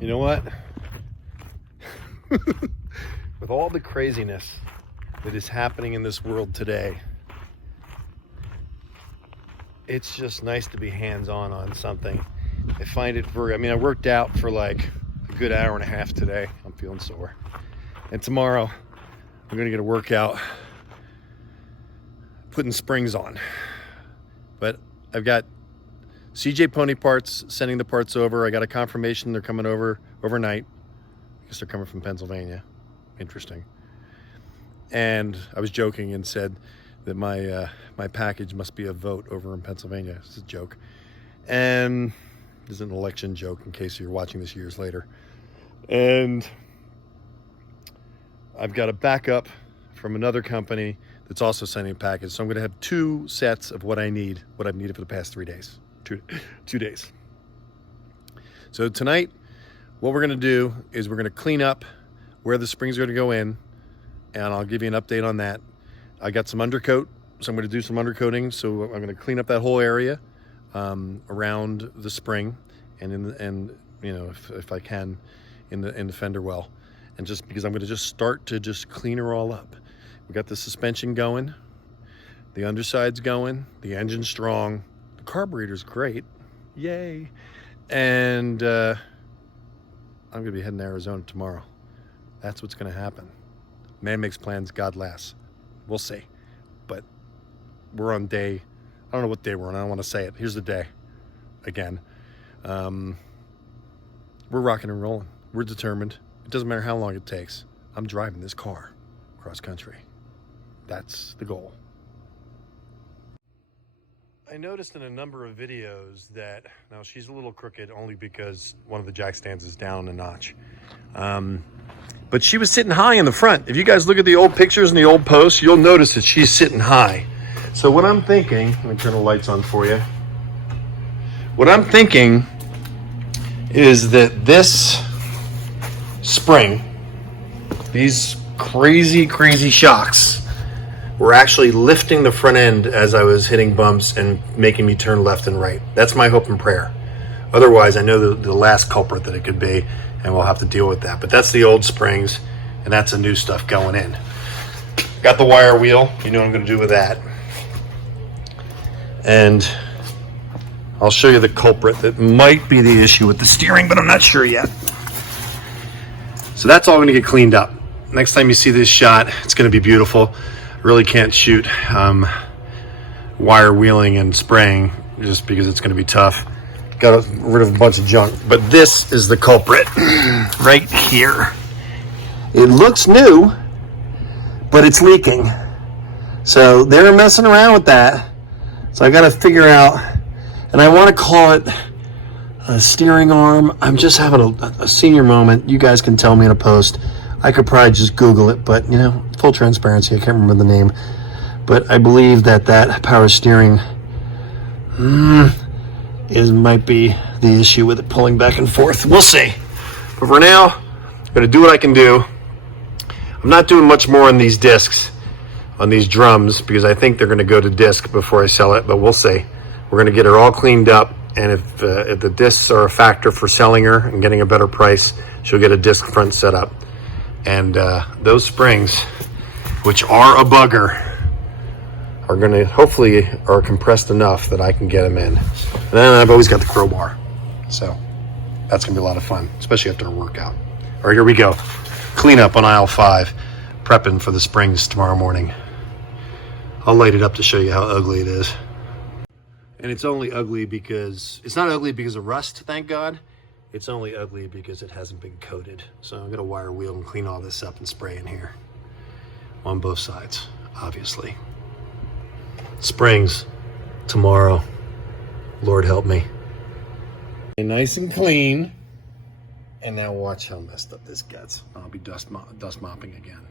You know what? With all the craziness that is happening in this world today, it's just nice to be hands-on on something. I find it I mean, I worked out for like a good hour and a half today. I'm feeling sore. And tomorrow, I'm gonna get a workout putting springs on. But I've got CJ Pony Parts sending the parts over. I got a confirmation they're coming over overnight. I guess they're coming from Pennsylvania. Interesting. And I was joking and said that my package must be a vote over in Pennsylvania. It's a joke. And this is an election joke in case you're watching this years later. And I've got a backup from another company that's also sending a package. So I'm gonna have 2 sets of what I've needed for the past 3 days, 2 days. So tonight, what we're gonna do is we're gonna clean up where the springs are gonna go in, and I'll give you an update on that. I got some undercoat, so I'm gonna do some undercoating. So I'm gonna clean up that whole area around the spring, and you know, if I can, in the fender well, and just because I'm gonna start to clean her all up. We got the suspension going, the underside's going, the engine's strong, the carburetor's great, yay. And I'm gonna be heading to Arizona tomorrow. That's what's gonna happen. Man makes plans, God laughs. We'll see. But we're on day, I don't know what day we're on, I don't wanna say it. Here's the day, again. We're rocking and rolling. We're determined. It doesn't matter how long it takes. I'm driving this car cross country. That's the goal. I noticed in a number of videos that, now she's a little crooked only because one of the jack stands is down a notch. But she was sitting high in the front. If you guys look at the old pictures and the old posts, you'll notice that she's sitting high. So what I'm thinking, let me turn the lights on for you. What I'm thinking is that this spring, these crazy shocks were actually lifting the front end as I was hitting bumps and making me turn left and right. That's my hope and prayer. Otherwise, I know the last culprit that it could be, and we'll have to deal with that. But that's the old springs, and that's the new stuff going in. Got the wire wheel. You know what I'm going to do with that. And I'll show you the culprit that might be the issue with the steering, but I'm not sure yet. So that's all going to get cleaned up. Next time you see this shot, it's going to be beautiful. Really can't shoot wire wheeling and spraying just because it's going to be tough. Got rid of a bunch of junk, but this is the culprit right here. It looks new, but it's leaking. So they're messing around with that. So I got to figure out, and I want to call it a steering arm. I'm just having a senior moment. You guys can tell me in a post. I could probably just Google it, but you know, full transparency, I can't remember the name. But I believe that power steering might be the issue with it pulling back and forth. We'll see. But for now, I'm gonna do what I can do. I'm not doing much more on these discs, on these drums, because I think they're gonna go to disc before I sell it, but we'll see. We're gonna get her all cleaned up, and if the discs are a factor for selling her and getting a better price, she'll get a disc front setup. And those springs, which are a bugger, are gonna hopefully are compressed enough that I can get them in. And then I've always got the crowbar, so that's gonna be a lot of fun, especially after a workout. All right, here we go. Clean up on aisle 5, prepping for the springs tomorrow morning. I'll light it up to show you how ugly it is. And it's only ugly because it's not ugly because of rust, thank God. It's only ugly because it hasn't been coated. So I'm gonna wire wheel and clean all this up and spray in here on both sides, obviously. Springs tomorrow, Lord help me. And nice and clean. And now watch how messed up this gets. I'll be dust mopping again.